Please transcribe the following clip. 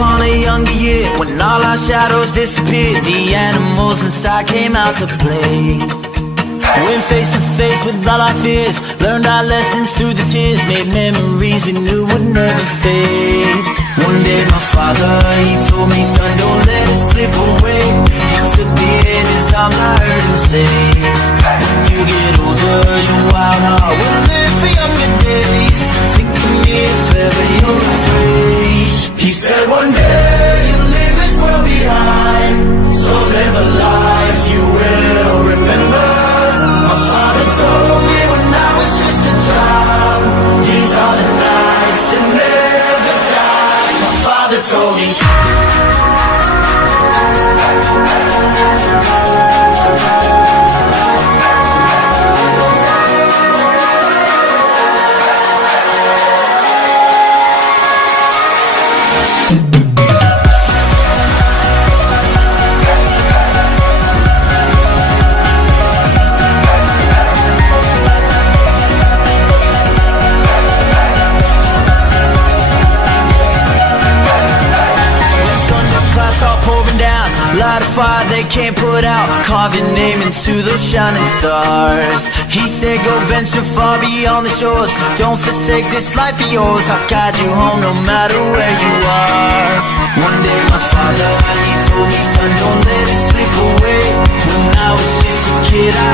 upon a younger year, when all our shadows disappeared, the animals inside came out to play. Went face to face with all our fears, learned our lessons through the tears, made memories we knew would never fade. One day my father, he told me, son, don't let it slip away. He took me in his arms, I heard him say, when you get older, your wild heart will live for younger days. Think of me if ever you're afraid. He said one day you'll leave this world behind, so live a life you will remember. My father told me when I was just a child, these are the nights that never die. My father told me. Light a fire they can't put out, carve your name into those shining stars. He said go venture far beyond the shores, don't forsake this life of yours. I'll guide you home no matter where you are. One day my father, he told me, son, don't let it slip away. When I was just a kid I